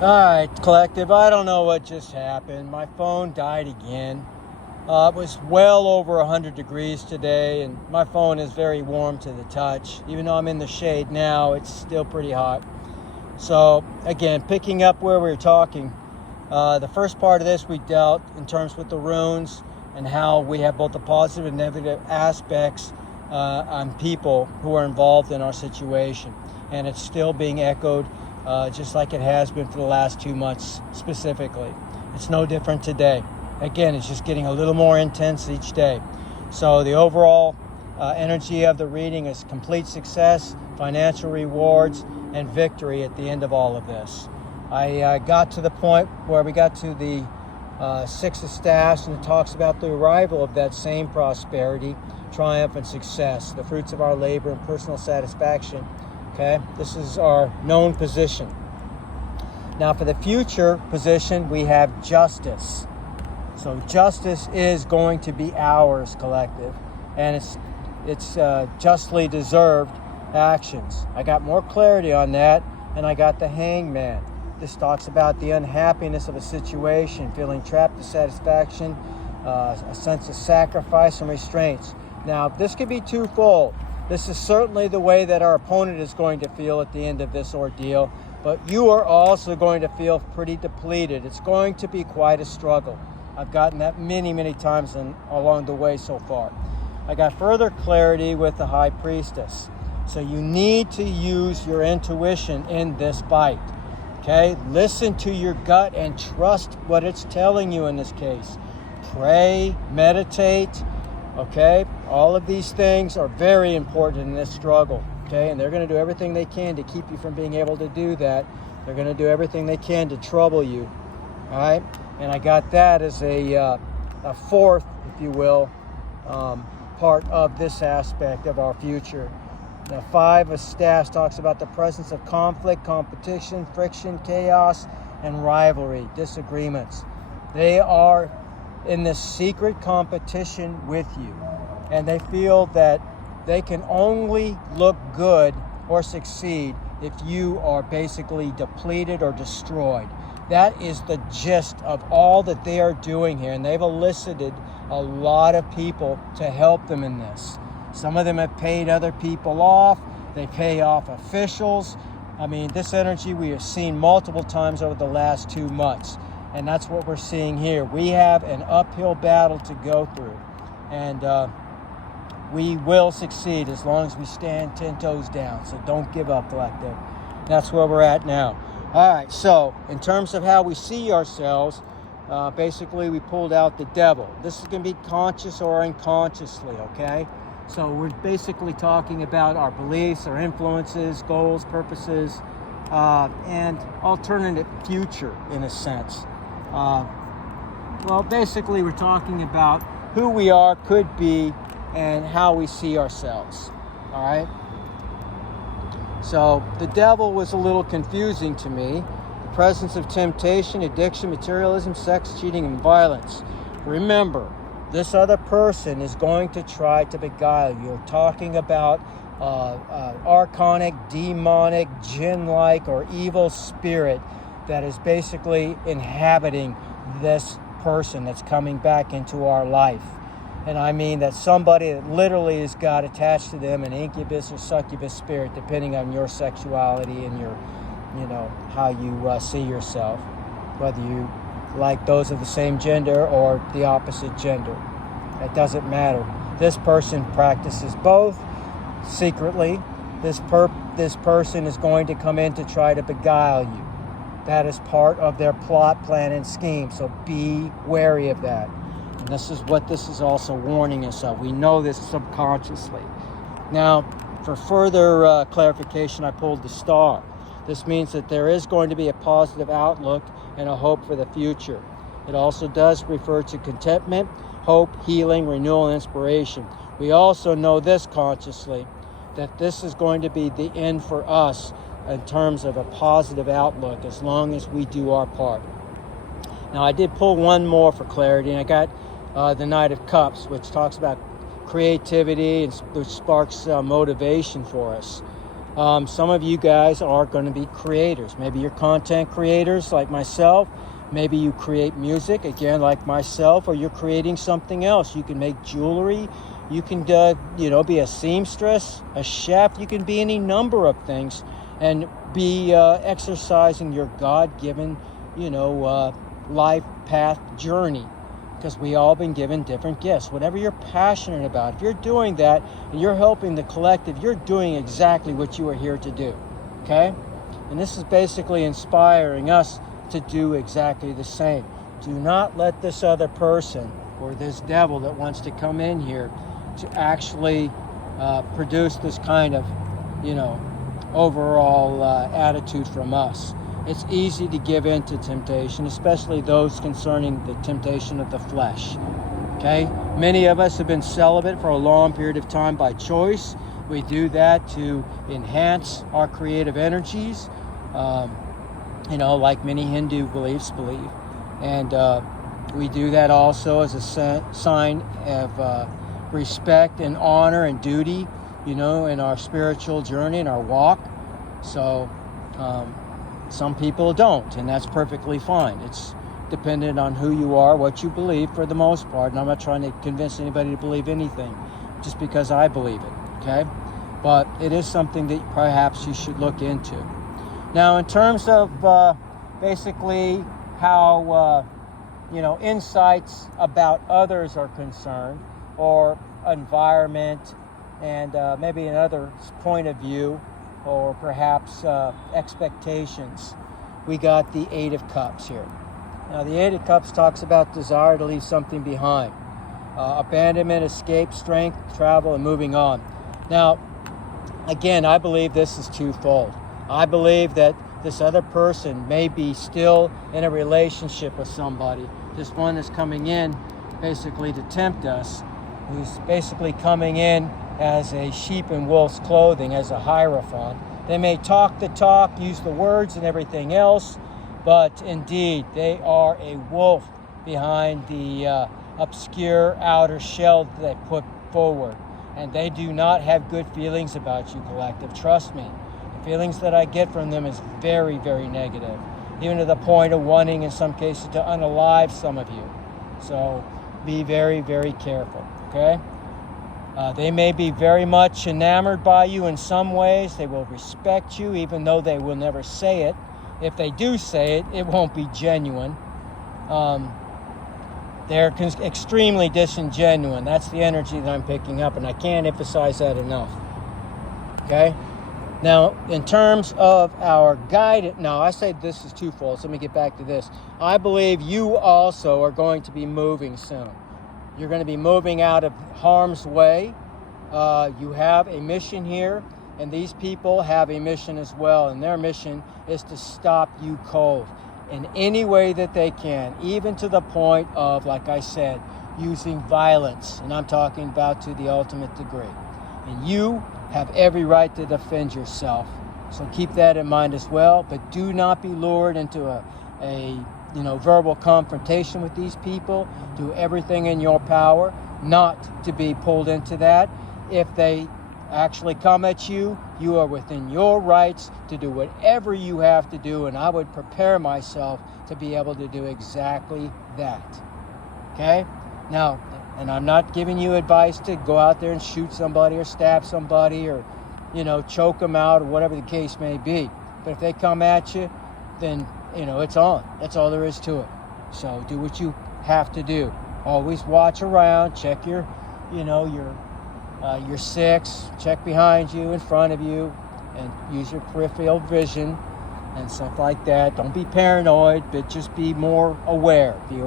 All right, collective, I don't know what just happened. My phone died again. It was well over 100 degrees today, and my phone is very warm to the touch. Even though I'm in the shade now, it's still pretty hot. So, again, picking up where we were talking, the first part of this we dealt in terms with the runes and how we have both the positive and negative aspects on people who are involved in our situation. And it's still being echoed just like it has been for the last 2 months specifically. It's no different today. Again, it's just getting a little more intense each day. So the overall energy of the reading is complete success, financial rewards, and victory at the end of all of this. I got to the point where we got to the Six of Staffs, and it talks about the arrival of that same prosperity, triumph, and success, the fruits of our labor and personal satisfaction. Okay, this is our known position. Now for the future position, we have justice. So justice is going to be ours, collective, and it's justly deserved actions. I got more clarity on that, and I got the Hangman. This talks about the unhappiness of a situation, feeling trapped, dissatisfaction, a sense of sacrifice and restraints. Now, this could be twofold. This is certainly the way that our opponent is going to feel at the end of this ordeal, but you are also going to feel pretty depleted. It's going to be quite a struggle. I've gotten that many times along the way so far. I got further clarity with the High Priestess. So you need to use your intuition in this fight. Okay? Listen to your gut and trust what it's telling you in this case. Pray, meditate. Okay? All of these things are very important in this struggle. Okay? And they're going to do everything they can to keep you from being able to do that. They're going to do everything they can to trouble you. All right? And I got that as a fourth, if you will, part of this aspect of our future. The Five of Staffs talks about the presence of conflict, competition, friction, chaos, and rivalry, disagreements. They are in this secret competition with you, and they feel that they can only look good or succeed if you are basically depleted or destroyed. That is the gist of all that they are doing here, and they've elicited a lot of people to help them in this. Some of them have paid other people off. They pay off officials. I mean, this energy we have seen multiple times over the last 2 months, and that's what we're seeing here. We have an uphill battle to go through, and we will succeed as long as we stand 10 toes down. So don't give up, collective. That's where we're at now. All right, so in terms of how we see ourselves, basically we pulled out the devil. This is going to be conscious or unconsciously, okay? So we're basically talking about our beliefs, our influences, goals, purposes, and alternative future in a sense. Well, basically we're talking about who we are, could be, and how we see ourselves, all right? So the devil was a little confusing to me. The presence of temptation, addiction, materialism, sex, cheating, and violence. Remember, this other person is going to try to beguile you. You're talking about archonic, demonic, jinn-like, or evil spirit that is basically inhabiting this person that's coming back into our life. And I mean that somebody that literally has got attached to them an incubus or succubus spirit, depending on your sexuality and your, how you see yourself, whether you like those of the same gender or the opposite gender. It doesn't matter. This person practices both secretly. This person is going to come in to try to beguile you. That is part of their plot, plan, and scheme. So be wary of that. And this is what this is also warning us of. We know this subconsciously. Now, for further clarification, I pulled the star. This means that there is going to be a positive outlook and a hope for the future. It also does refer to contentment, hope, healing, renewal, and inspiration. We also know this consciously, that this is going to be the end for us in terms of a positive outlook as long as we do our part. Now, I did pull one more for clarity, and I got the Knight of Cups, which talks about creativity and which sparks motivation for us. Some of you guys are going to be creators. Maybe you're content creators like myself. Maybe you create music, again, like myself, or you're creating something else. You can make jewelry. You can, be a seamstress, a chef. You can be any number of things and be exercising your God-given, life path journey, because we all been given different gifts. Whatever you're passionate about, if you're doing that and you're helping the collective, you're doing exactly what you are here to do, okay? And this is basically inspiring us to do exactly the same. Do not let this other person or this devil that wants to come in here to actually produce this kind of, overall attitude from us. It's easy to give in to temptation, especially those concerning the temptation of the flesh. Okay? Many of us have been celibate for a long period of time by choice. We do that to enhance our creative energies, like many Hindu beliefs believe. And we do that also as a sign of respect and honor and duty, in our spiritual journey, in our walk. So some people don't, and that's perfectly fine. It's dependent on who you are, what you believe for the most part. And I'm not trying to convince anybody to believe anything just because I believe it, okay? But it is something that perhaps you should look into. Now, in terms of basically how, insights about others are concerned, or environment, and maybe another point of view, or perhaps expectations, we got the Eight of Cups here. Now, the Eight of Cups talks about desire to leave something behind. Abandonment, escape, strength, travel, and moving on. Now, again, I believe this is twofold. I believe that this other person may be still in a relationship with somebody. This one is coming in basically to tempt us, who's basically coming in as a sheep in wolf's clothing, as a hierophant. They may talk the talk, use the words and everything else, but indeed they are a wolf behind the obscure outer shell that they put forward. And they do not have good feelings about you, collective. Trust me. The feelings that I get from them is very, very negative, even to the point of wanting, in some cases, to unalive some of you. So be very, very careful, okay? They may be very much enamored by you in some ways. They will respect you, even though they will never say it. If they do say it, it won't be genuine. They're extremely disingenuous. That's the energy that I'm picking up, and I can't emphasize that enough. Okay? Now, in terms of our guidance, now I say this is twofold, so let me get back to this. I believe you also are going to be moving soon. You're going to be moving out of harm's way. You have a mission here, and these people have a mission as well, and their mission is to stop you cold in any way that they can, even to the point of, like I said, using violence, and I'm talking about to the ultimate degree. And you have every right to defend yourself, so keep that in mind as well. But do not be lured into a verbal confrontation with these people. Do everything in your power not to be pulled into that. If they actually come at you, you are within your rights to do whatever you have to do, and I would prepare myself to be able to do exactly that. Okay? Now, and I'm not giving you advice to go out there and shoot somebody or stab somebody or, choke them out or whatever the case may be. But if they come at you, then, it's on. That's all there is to it. So do what you have to do. Always watch around, check your six, check behind you, in front of you, and use your peripheral vision and stuff like that. Don't be paranoid, but just be more aware. Be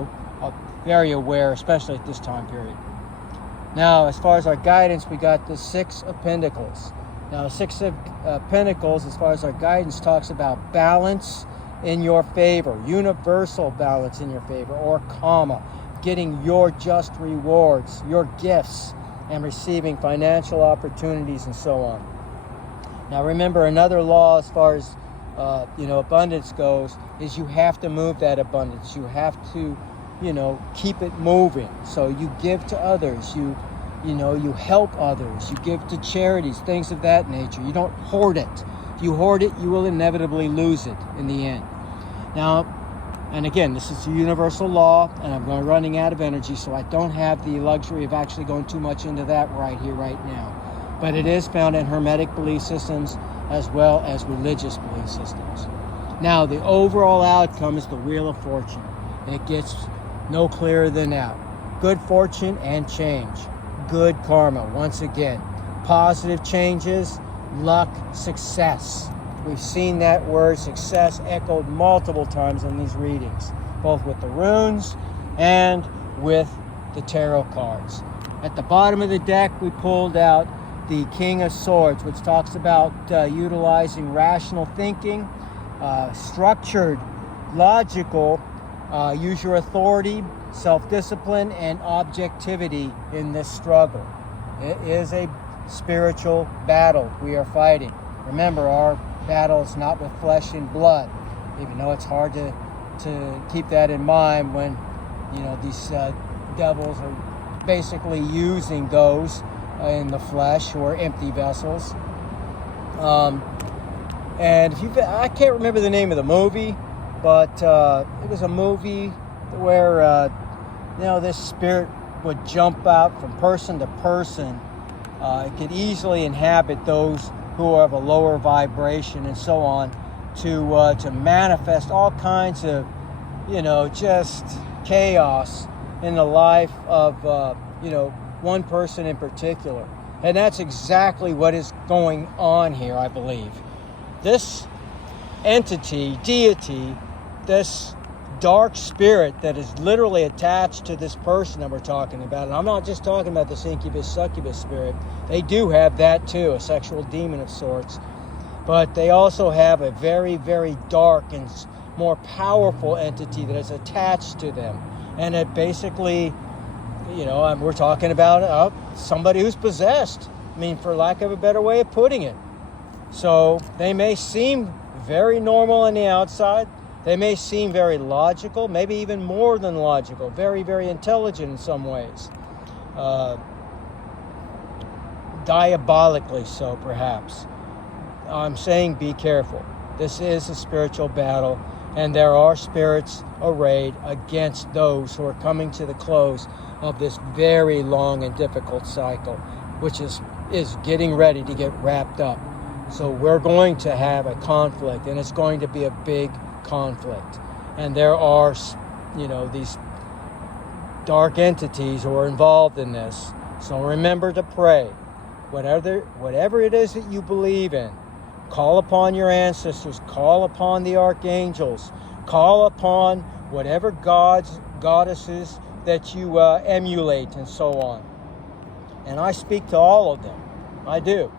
very aware, especially at this time period. Now, as far as our guidance, we got the Six of Pentacles. Now, Six of Pentacles, as far as our guidance, talks about balance in your favor, universal balance in your favor, or karma, getting your just rewards, your gifts, and receiving financial opportunities and so on. Now, remember, another law as far as abundance goes is you have to move that abundance. You have to keep it moving. So you give to others. You You help others, you give to charities, things of that nature. You don't hoard it. If you hoard it, you will inevitably lose it in the end. Now, and again, this is a universal law, and I'm running out of energy, so I don't have the luxury of actually going too much into that right here, right now. But it is found in Hermetic belief systems as well as religious belief systems. Now, the overall outcome is the Wheel of Fortune. It gets no clearer than that. Good fortune and change. Good karma, once again. Positive changes, luck, success. We've seen that word success echoed multiple times in these readings, both with the runes and with the tarot cards. At the bottom of the deck, we pulled out the King of Swords, which talks about utilizing rational thinking, structured, logical, use your authority, self-discipline, and objectivity in this struggle. It is a spiritual battle we are fighting. Remember, our battle is not with flesh and blood, even though it's hard to keep that in mind when these devils are basically using those in the flesh or empty vessels. And I can't remember the name of the movie, but it was a movie where this spirit would jump out from person to person. It could easily inhabit those who have a lower vibration and so on, to manifest all kinds of just chaos in the life of one person in particular. And that's exactly what is going on here, I believe. This entity, deity, this dark spirit that is literally attached to this person that we're talking about, and I'm not just talking about this incubus, succubus spirit. They do have that too, a sexual demon of sorts. But they also have a very, very dark and more powerful entity that is attached to them. And it basically, we're talking about somebody who's possessed. For lack of a better way of putting it. So they may seem very normal on the outside. They may seem very logical, maybe even more than logical, very, very intelligent in some ways. Diabolically so, perhaps. I'm saying be careful. This is a spiritual battle, and there are spirits arrayed against those who are coming to the close of this very long and difficult cycle, which is getting ready to get wrapped up. So we're going to have a conflict, and it's going to be a big conflict. And there are, these dark entities who are involved in this. So remember to pray. Whatever it is that you believe in, call upon your ancestors, call upon the archangels, call upon whatever gods, goddesses that you emulate and so on. And I speak to all of them. I do.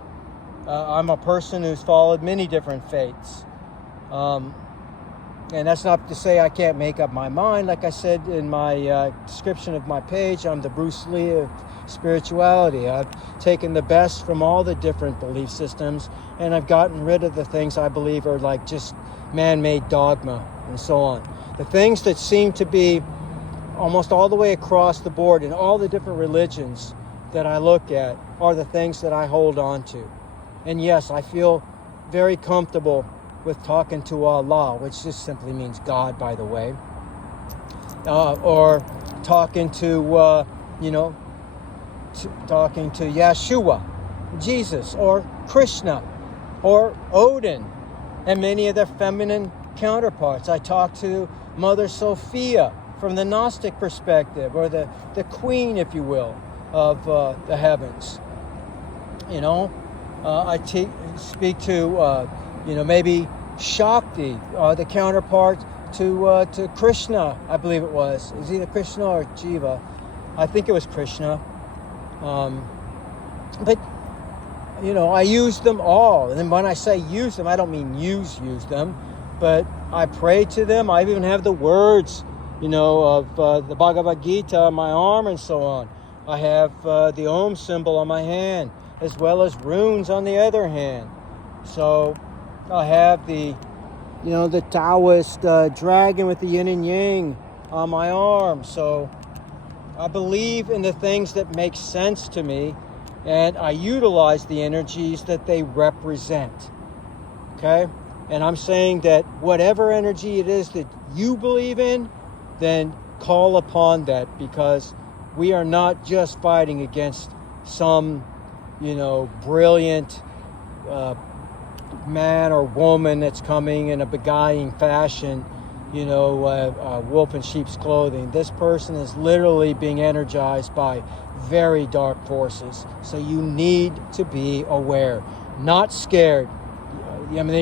I'm a person who's followed many different faiths. And that's not to say I can't make up my mind. Like I said in my description of my page, I'm the Bruce Lee of spirituality. I've taken the best from all the different belief systems, and I've gotten rid of the things I believe are like just man-made dogma and so on. The things that seem to be almost all the way across the board in all the different religions that I look at are the things that I hold on to. And yes, I feel very comfortable with talking to Allah, which just simply means God, by the way, or talking to, talking to Yeshua, Jesus, or Krishna, or Odin, and many of their feminine counterparts. I talk to Mother Sophia from the Gnostic perspective, or the queen, if you will, of the heavens. I speak to, maybe Shakti, the counterpart to Krishna, I believe it was. It was either Krishna or Jiva. I think it was Krishna. But, I use them all. And then when I say use them, I don't mean use them. But I pray to them. I even have the words, of the Bhagavad Gita on my arm and so on. I have the Om symbol on my hand, as well as runes on the other hand. So I have the Taoist dragon with the yin and yang on my arm. So I believe in the things that make sense to me, and I utilize the energies that they represent. Okay? And I'm saying that whatever energy it is that you believe in, then call upon that, because we are not just fighting against some, brilliant man or woman that's coming in a beguiling fashion, wolf in sheep's clothing. This person is literally being energized by very dark forces. So you need to be aware, not scared.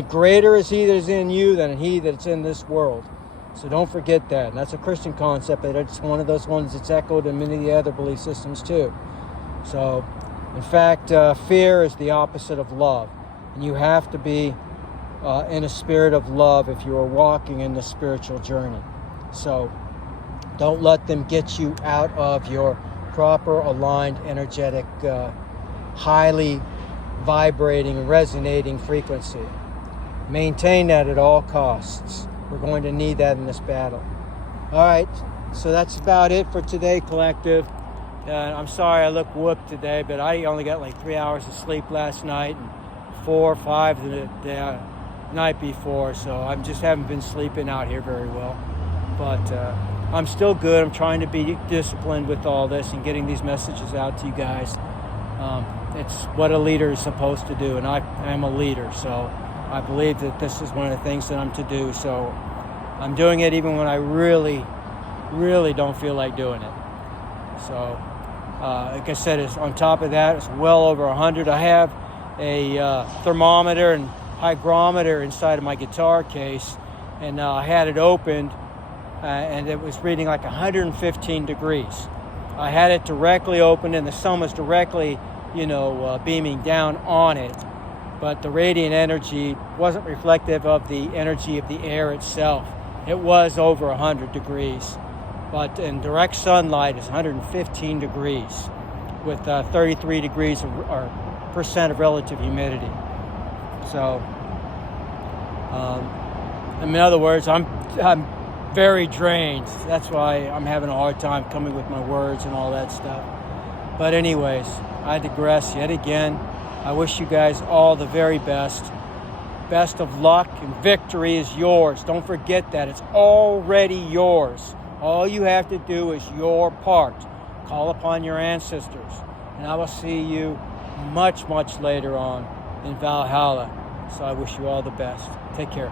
Greater is he that is in you than he that's in this world. So don't forget that. And that's a Christian concept, but it's one of those ones that's echoed in many of the other belief systems too. So, in fact, fear is the opposite of love. And you have to be in a spirit of love if you are walking in the spiritual journey. So don't let them get you out of your proper, aligned, energetic, highly vibrating, resonating frequency. Maintain that at all costs. We're going to need that in this battle. All right, so that's about it for today, collective. I'm sorry I look whooped today, but I only got like 3 hours of sleep last night and 4 or 5 the night before, so I just haven't been sleeping out here very well. But I'm still good. I'm trying to be disciplined with all this and getting these messages out to you guys. It's what a leader is supposed to do, and I am a leader, so I believe that this is one of the things that I'm to do. So I'm doing it even when I really, really don't feel like doing it. So, like I said, it's on top of that, it's well over 100. I have a thermometer and hygrometer inside of my guitar case, and I had it opened, and it was reading like 115 degrees. I had it directly open, and the sun was directly, beaming down on it. But the radiant energy wasn't reflective of the energy of the air itself. It was over 100 degrees. But in direct sunlight, it's 115 degrees with 33 degrees or percent of relative humidity. So, in other words, I'm very drained. That's why I'm having a hard time coming with my words and all that stuff. But anyways, I digress yet again. I wish you guys all the very best. Best of luck, and victory is yours. Don't forget that. It's already yours. All you have to do is your part. Call upon your ancestors. And I will see you much, much later on in Valhalla. So I wish you all the best. Take care.